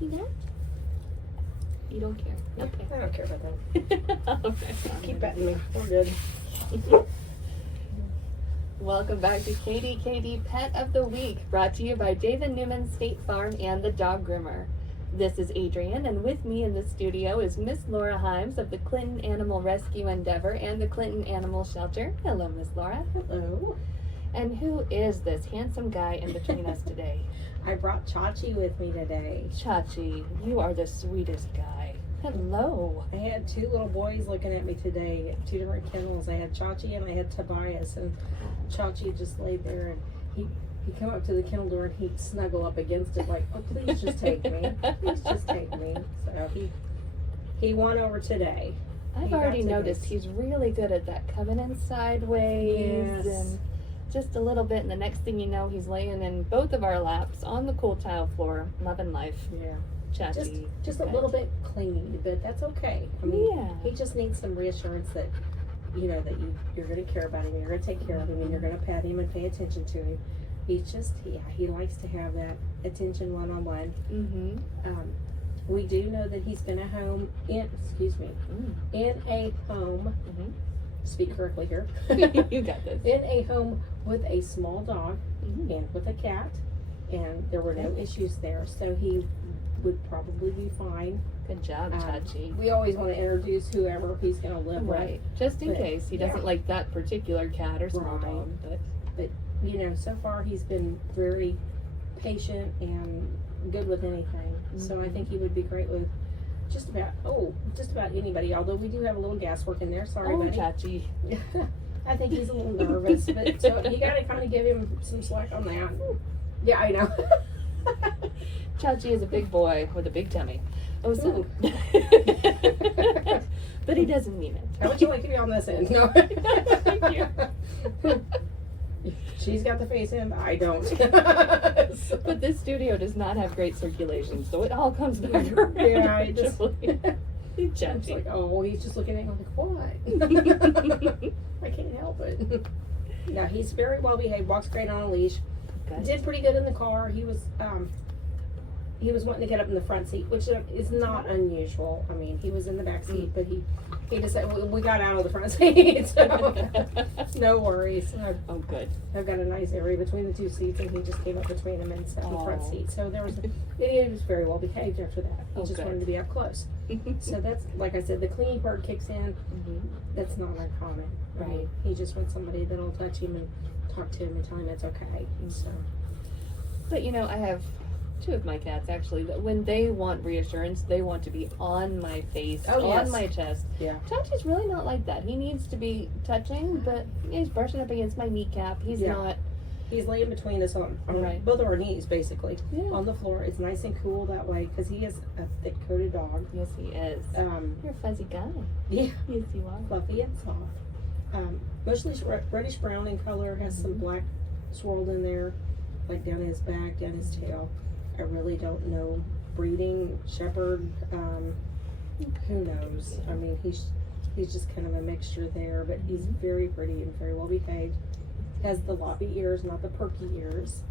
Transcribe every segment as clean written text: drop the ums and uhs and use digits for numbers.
See that? You don't care. Okay. I don't care about that. Okay. Keep petting me. We're good. Welcome back to KDKD Pet of the Week, brought to you by David Newman State Farm and the Dog Groomer. This is Adrianne, and with me in the studio is Miss Laura Himes of the Clinton Animal Rescue Endeavor and the Clinton Animal Shelter. Hello, Miss Laura. Hello. And who is this handsome guy in between us today? I brought Chachi with me today. Chachi, you are the sweetest guy. Hello. I had two little boys looking at me today, two different kennels. I had Chachi and I had Tobias, and Chachi just laid there, and he'd come up to the kennel door and he'd snuggle up against it like, oh, please just take me. Please just take me. So he won over today. I've already noticed he's really good at that coming in sideways and just a little bit, and the next thing you know, he's laying in both of our laps on the cool tile floor, loving life. Yeah. Chachi. Just a little bit clingy, but that's okay. I mean, he just needs some reassurance that, you know, that you're going to care about him, you're going to take care of him, and you're going to pat him and pay attention to him. He's just, he likes to have that attention one-on-one. Mm-hmm. We do know that he's going to in a home, speak correctly here. You got this. In a home with a small dog and with a cat, and there were no issues there, so he would probably be fine. Good job, Chachi. We always want to introduce whoever he's going to live with. Just in case he doesn't like that particular cat or small dog. But, you know, so far he's been very patient and good with anything. So I think he would be great with just about anybody. Although we do have a little gas work in there. Sorry, buddy. Chachi. I think he's a little nervous, but so you got to kind of give him some slack on that. Yeah, I know. Chachi is a big boy with a big tummy. Oh, so. But he doesn't mean it. How would you like to be on this end? No. Thank you. She's got the face in, I don't. But this studio does not have great circulation, so it all comes back around. Yeah, I just. Chachi. Like, oh, he's just looking at me like, what? I can't help it. Yeah, he's very well behaved, walks great on a leash. Good. Did pretty good in the car. He was wanting to get up in the front seat, which is not unusual. I mean, he was in the back seat, but he decided we got out of the front seat, so no worries. Oh, good. I've got a nice area between the two seats, and he just came up between them and sat in the front seat. So he was very well behaved after that. He just wanted to be up close. So that's, like I said, the cleaning part kicks in. That's not uncommon. Right. He just wants somebody that'll touch him and talk to him and tell him it's okay. So. But you know, I have two of my cats actually that when they want reassurance, they want to be on my face, on my chest. Yeah. Chachi's really not like that. He needs to be touching, but he's brushing up against my kneecap. He's not. He's laying between us on both of our knees, basically, on the floor. It's nice and cool that way because he is a thick-coated dog. Yes, he is. You're a fuzzy guy. Yeah. Yes, you are. Fluffy and soft. Mostly reddish brown in color. Has some black swirled in there, like down his back, down his tail. I really don't know breeding. Shepherd. Who knows? I mean, he's just kind of a mixture there, but he's very pretty and very well behaved. Has the loppy ears, not the perky ears.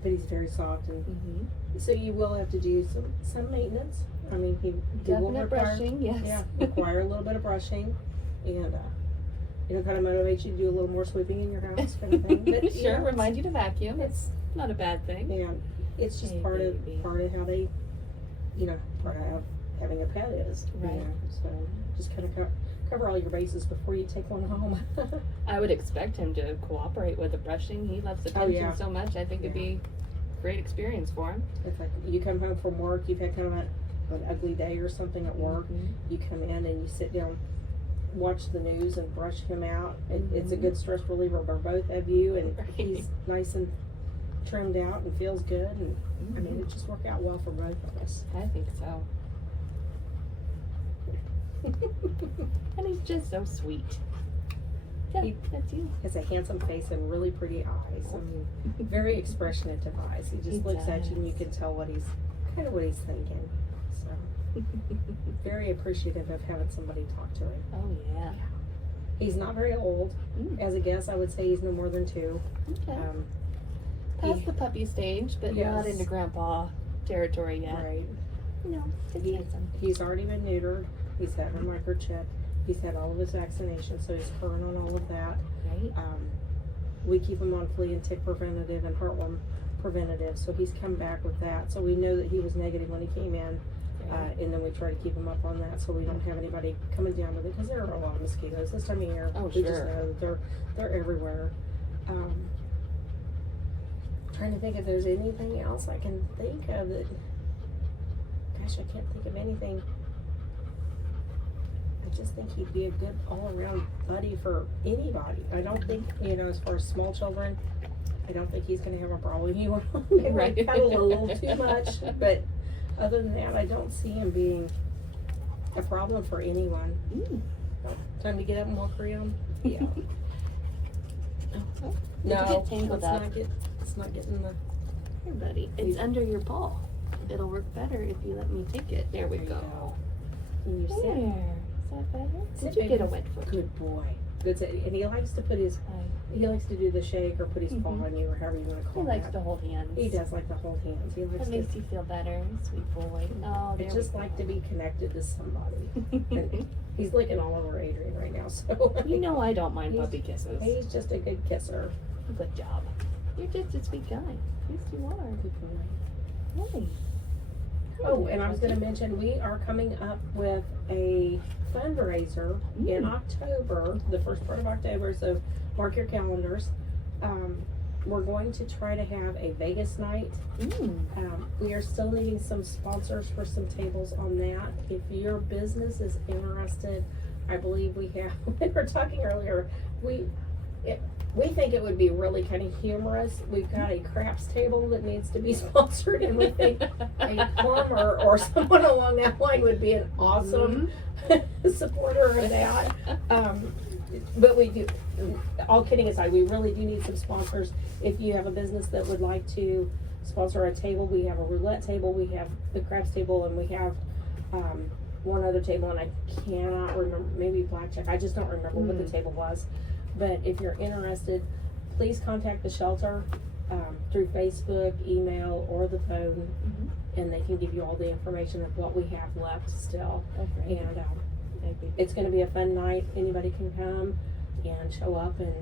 But he's very soft, and so you will have to do some maintenance. I mean, he will require brushing, require a little bit of brushing, and kind of motivate you to do a little more sweeping in your house, kind of thing. But, sure, remind you to vacuum. It's not a bad thing. Yeah, it's just part of how they, part of how having a pet is. Right. So just kind of cover all your bases before you take one home. I would expect him to cooperate with the brushing. He loves attention so much. I think it'd be a great experience for him. It's like you come home from work, you've had kind of an ugly day or something at work. You come in and you sit down, watch the news, and brush him out. It's a good stress reliever for both of you, and he's nice and trimmed out and feels good. And I mean, it just worked out well for both of us. I think so. And he's just so sweet. Yeah, that's you. He has a handsome face and really pretty eyes. I mean, very expressionate eyes. He just looks at you and you can tell what he's thinking. So, very appreciative of having somebody talk to him. Oh, yeah. He's not very old. As a guess, I would say he's no more than 2. Okay. past the puppy stage, but not Yes. into grandpa territory yet. Right. No, it's He- handsome. He's already been neutered. He's had a microchip. He's had all of his vaccinations, so he's current on all of that. Right? We keep him on flea and tick preventative and heartworm preventative, so he's come back with that. So we know that he was negative when he came in, and then we try to keep him up on that so we don't have anybody coming down with it, because there are a lot of mosquitoes this time of year. Oh, we just sure. know that they're everywhere. Trying to think if there's anything else I can think of that. Gosh, I can't think of anything. I just think he'd be a good all-around buddy for anybody. I don't think, as far as small children, I don't think he's going to have a problem with you. Maybe Right. we cuddle a little too much, but other than that, I don't see him being a problem for anyone. Time to get up and walk around? Yeah. Oh, No, did you get tangled up? It's not getting the... Here, buddy. It's under your paw. It'll work better if you let me take it. There we There you go. go. Can you sit? There. Is that better? Sit, Did you get a baby. wet foot? Good boy. Good. And he likes to put his... He likes to do the shake or put his paw Mhm. on you or however you want to He call likes that. to hold hands. He does like to hold hands. He likes That to... makes you feel better, sweet boy. Oh, I there just we like go. to be connected to somebody. And he's licking all over Adrian right now, so... You know I don't mind He's- puppy kisses. He's just a good kisser. Good job. You're just a sweet guy. Yes, you are. Good boy. Hey. Oh, and I was going to mention, we are coming up with a fundraiser in October, the first part of October, so mark your calendars. We're going to try to have a Vegas night. We are still needing some sponsors for some tables on that. If your business is interested, I believe we have, we were talking earlier, we think it would be really kind of humorous. We've got a craps table that needs to be sponsored, and we think a plumber or someone along that line would be an awesome supporter of that. But we do, all kidding aside, we really do need some sponsors. If you have a business that would like to sponsor a table, we have a roulette table, we have the craps table, and we have one other table, and I cannot remember, maybe blackjack. I just don't remember what the table was. But if you're interested, please contact the shelter through Facebook, email, or the phone, and they can give you all the information of what we have left still. Okay. And it's going to be a fun night. Anybody can come and show up and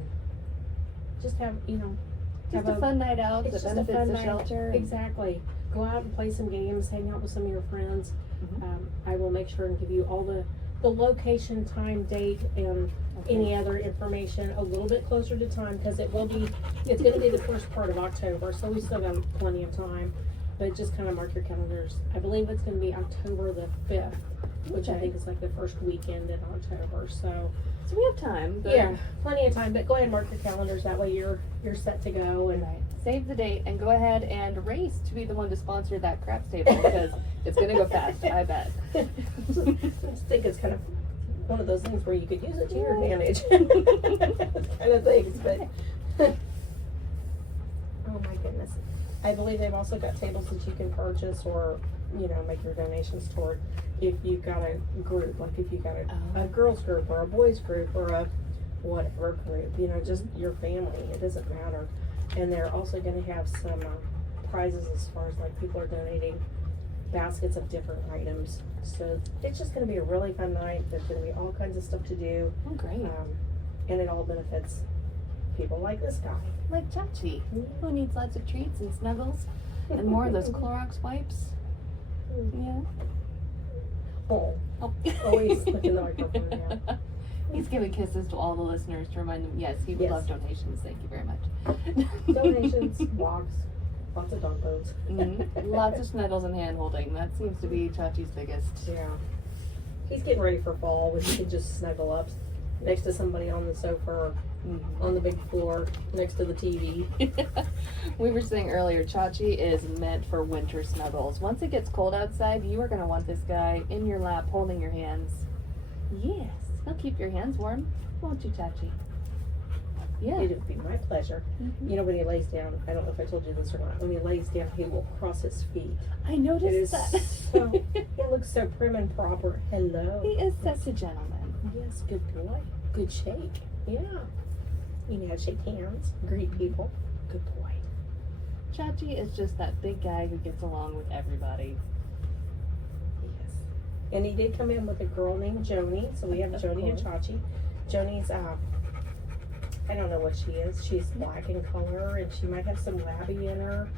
just have, Just a fun night out that it's just a benefits fun the night. shelter. Exactly. Go out and play some games, hang out with some of your friends. I will make sure and give you all the location, time, date, and any other information a little bit closer to time, because it's going to be the first part of October, so we still got plenty of time. But just kind of mark your calendars. I believe it's going to be October the 5th, which I think is like the first weekend in October. So we have time. But yeah, plenty of time. But go ahead and mark your calendars. That way you're set to go. And save the date and go ahead and race to be the one to sponsor that craps table, because it's going to go fast, I bet. I just think it's kind of one of those things where you could use it to your advantage, kind of things. But oh my goodness, I believe they've also got tables that you can purchase or make your donations toward. If you've got a group, like if you've got a girls group or a boys group or a whatever group, just your family, it doesn't matter. And they're also going to have some prizes as far as like people are donating baskets of different items. So it's just going to be a really fun night. There's going to be all kinds of stuff to do. Oh, great. And it all benefits people like this guy. Like Chachi, who needs lots of treats and snuggles and more of those Clorox wipes. Yeah. Oh, he's looking the microphone now. He's giving kisses to all the listeners to remind them, yes, he would Yes. love donations. Thank you very much. Donations, walks, lots of dog bones. Lots of snuggles and hand holding. That seems to be Chachi's biggest. Yeah. He's getting ready for fall when he can just snuggle up next to somebody on the sofa or on the big floor next to the TV. We were saying earlier, Chachi is meant for winter snuggles. Once it gets cold outside, you are going to want this guy in your lap holding your hands. Yes, he'll keep your hands warm, won't you, Chachi? Yeah. It would be my pleasure. When he lays down, I don't know if I told you this or not, when he lays down, he will cross his feet. I It noticed is that. so, he looks so prim and proper. Hello. He is such a gentleman. Yes, good boy. Good shake. Yeah. You know how to shake hands, greet people. Good boy. Chachi is just that big guy who gets along with everybody. Yes. And he did come in with a girl named Joni, so we have Joni and Chachi. Joni's, I don't know what she is. She's black in color, and she might have some labby in her.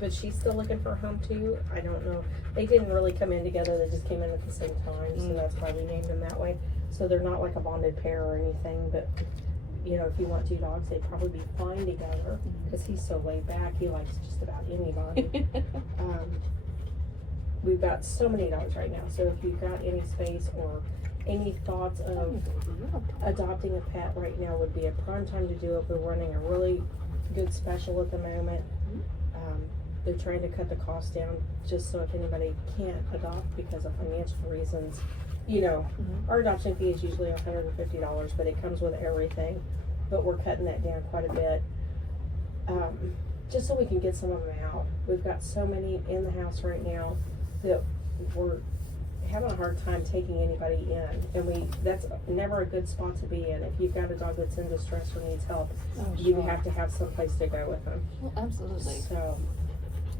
But she's still looking for a home too. I don't know. They didn't really come in together. They just came in at the same time, so that's why we named them that way. So they're not like a bonded pair or anything. But you know, if you want two dogs, they'd probably be fine together because he's so laid back. He likes just about anybody. We've got so many dogs right now. So if you've got any space or any thoughts of adopting a pet right now, would be a prime time to do it. We're running a really good special at the moment. They're trying to cut the cost down just so if anybody can't adopt because of financial reasons, you know, our adoption fee is usually $150, but it comes with everything. But we're cutting that down quite a bit, just so we can get some of them out. We've got so many in the house right now that we're having a hard time taking anybody in, and that's never a good spot to be in. If you've got a dog that's in distress or needs help, you have to have some place to go with them. Well, absolutely. So,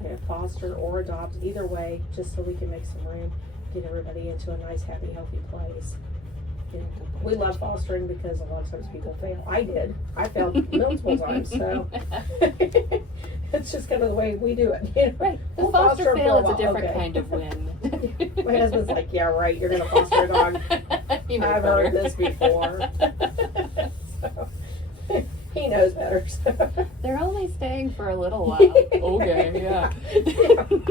yeah, foster or adopt, either way, just so we can make some room, get everybody into a nice, happy, healthy place. You know, we love fostering because a lot of times people fail. I did. I failed multiple times, so it's just kind of the way we do it. You know? Right. The We'll foster fail is a different okay. kind of win. My husband's like, yeah, right, you're going to foster a dog. You know I've better. heard this before. So, he knows better. So. They're only staying for a little while. Okay, yeah.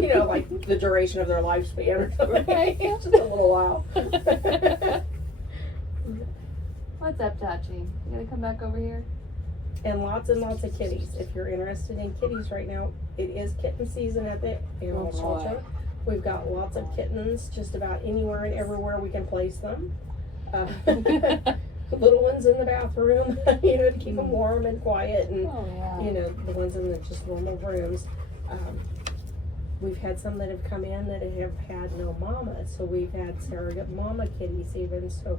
You know, like the duration of their lifespan or something. Right. It's just a little while. What's up, Chachi? You gonna come back over here? And lots of kitties. If you're interested in kitties right now, it is kitten season at the animal shelter. We've got lots of kittens just about anywhere and everywhere we can place them. Little ones in the bathroom, you know, to keep them warm and quiet, and you know, the ones in the just normal rooms. We've had some that have come in that have had no mama, so we've had surrogate mama kitties even. So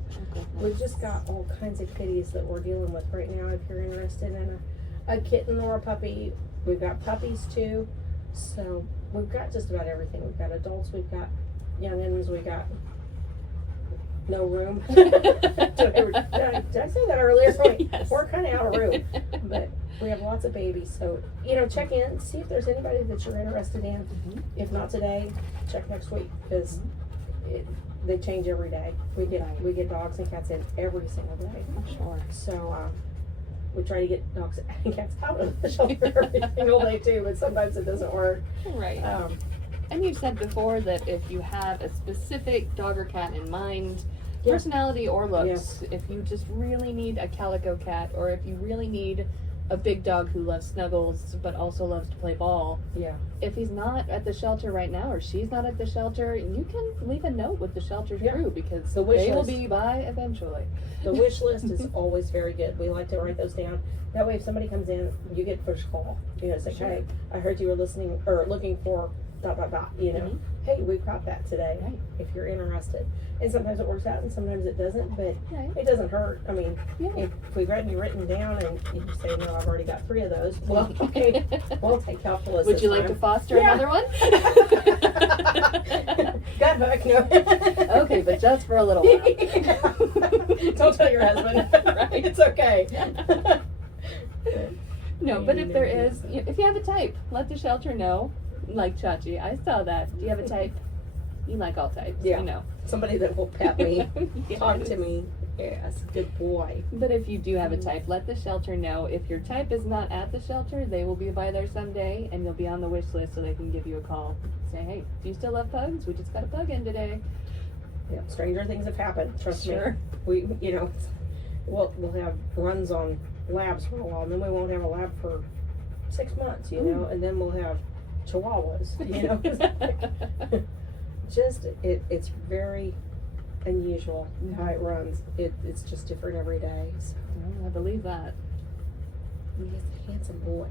we've just got all kinds of kitties that we're dealing with right now. If you're interested in a kitten or a puppy, we've got puppies too. So we've got just about everything. We've got adults, we've got youngins, we got no room. Did I say that earlier? Yes. We're kind of out of room, but we have lots of babies. So, you know, check in, see if there's anybody that you're interested in. If not today, check next week, because they change every day. We get dogs and cats in every single day. Sure. So we try to get dogs and cats out of the shelter every single day too, but sometimes it doesn't work. Right. And you've said before that if you have a specific dog or cat in mind, personality or looks, if you just really need a calico cat, or if you really need a big dog who loves snuggles but also loves to play ball, if he's not at the shelter right now or she's not at the shelter, you can leave a note with the shelter crew, because the wish they will list. be by eventually. The wish list is always very good. We like to write those down. That way if somebody comes in, you get first call. You know, say, hey, I heard you were listening or looking for ... you know, hey, we've got that today, if you're interested. And sometimes it works out and sometimes it doesn't, but it doesn't hurt. I mean, if we've got you written down and you say, no, I've already got 3 of those, well, okay, we'll take helpful Would you like to foster another one? Got hook, no. Okay, but just for a little while. Don't tell your husband. It's okay. No, but if there is, if you have a type, let the shelter know. Like Chachi, I saw that. Do you have a type? You like all types, you know. Somebody that will pet me, talk to me. Yes, good boy. But if you do have a type, let the shelter know. If your type is not at the shelter, they will be by there someday, and you'll be on the wish list, so they can give you a call. Say, hey, do you still love pugs? We just got a pug in today. Yeah, stranger things have happened. Trust me. We, you know, we'll have runs on labs for a while, and then we won't have a lab for 6 months, you know, and then we'll have chihuahuas, you know. It's very unusual how it runs. It's just different every day. So. I believe that. He's a handsome boy.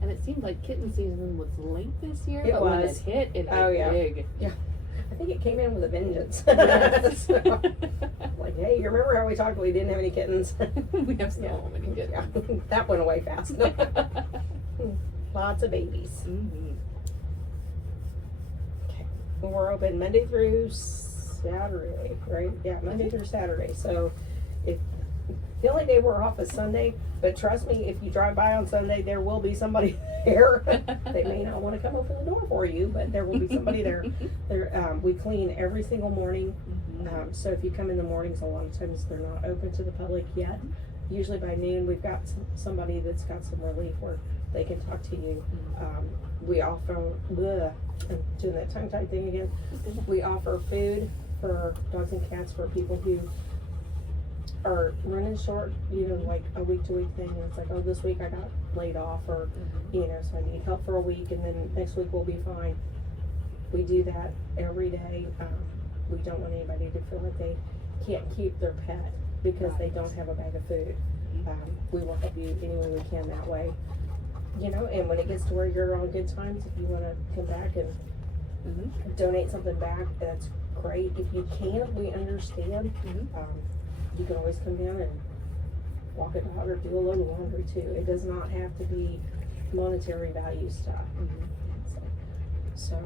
And it seemed like kitten season was late this year, It but when it was. hit big. Yeah. I think it came in with a vengeance. Yes. So, like, hey, you remember how we talked we didn't have any kittens? We have so many kittens. Yeah. That went away fast. Lots of babies. Mm-hmm. Okay. We're open Monday through Saturday, right? Yeah, Monday through Saturday. So if the only day we're off is Sunday, but trust me, if you drive by on Sunday, there will be somebody there. They may not want to come open the door for you, but there will be somebody there. We clean every single morning. Mm-hmm. So if you come in the mornings, a lot of times they're not open to the public yet. Usually by noon, we've got somebody that's got some relief where they can talk to you. We offer, I'm doing that tongue-tied thing again. We offer food for dogs and cats for people who are running short, like a week-to-week thing. And it's like, oh, this week I got laid off, or, so I need help for a week, and then next week we'll be fine. We do that every day. We don't want anybody to feel like they can't keep their pet because they don't have a bag of food. We will help you any way we can that way. And when it gets to where you're on good times, if you want to come back and donate something back, that's great. If you can't, we understand. You can always come down and walk a dog or do a load of laundry too. It does not have to be monetary value stuff. So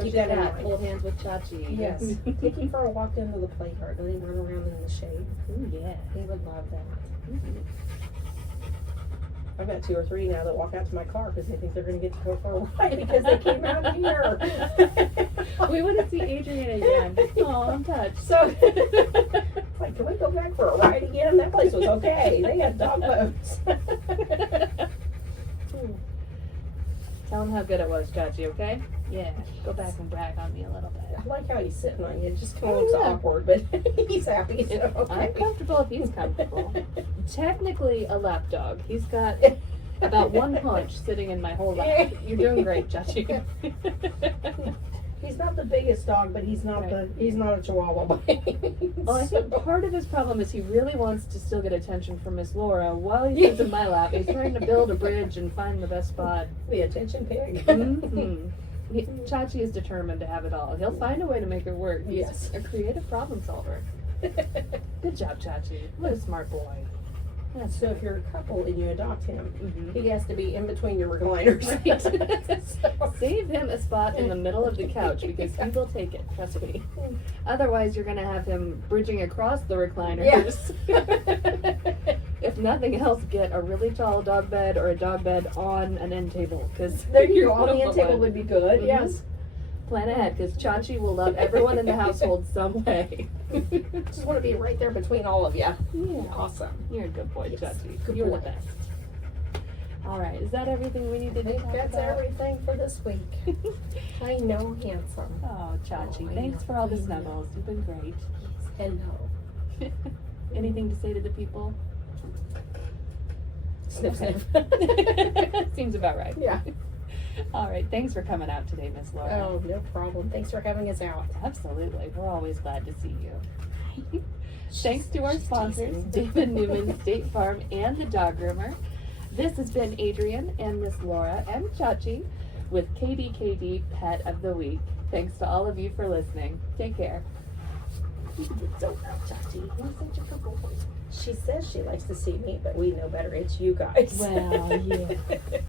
keep that in mind. Hold hands with Chachi. Yes. Take him for a walk into the playground. Let him run around in the shade. Ooh, yeah. He would love that. I've got 2 or 3 now that walk out to my car because they think they're going to get to go for a ride because they came out here. We want to see Adrianne again. Oh, I'm touched. So, like, can we go back for a ride again? That place was okay. They had dog boats. Tell him how good it was, Chachi, okay? Yeah. Go back and brag on me a little bit. I like how he's sitting on you. It just kind of looks awkward, but he's happy. So I'm comfortable if he's comfortable. Technically a lap dog. He's got about 1 punch sitting in my whole lap. You're doing great, Chachi. He's not the biggest dog, but he's not he's not a Chihuahua by any means. Well, I think part of his problem is he really wants to still get attention from Miss Laura while he sits in my lap. He's trying to build a bridge and find the best spot. The attention pig. Chachi is determined to have it all. He'll find a way to make it work. He's a creative problem solver. Good job, Chachi. What a smart boy. So if you're a couple and you adopt him, he has to be in between your recliners. So, save him a spot in the middle of the couch because he will take it, trust me. Otherwise, you're going to have him bridging across the recliners. If nothing else, get a really tall dog bed or a dog bed on an end table. There you go. On the end table would be good. Yes. Plan ahead, because Chachi will love everyone in the household some way. Just want to be right there between all of you. Yeah. Awesome. You're a good boy, Chachi. Good You're boy. the best. All right, is that everything we needed to talk about? That's everything for this week. I know, handsome. Oh, Chachi, thanks for all the snuggles. You've been great. Hello. Anything to say to the people? Sniff, sniff. Seems about right. Yeah. All right, thanks for coming out today, Miss Laura. Oh, no problem. Thanks for having us out. Absolutely. We're always glad to see you. Thanks to our sponsors, David Newman, State Farm, and the Dog Groomer. This has been Adrianne and Miss Laura and Chachi with KDKD Pet of the Week. Thanks to all of you for listening. Take care. You did so well, Chachi. You're such a good boy. She says she likes to see me, but we know better. It's you guys. Well, yeah.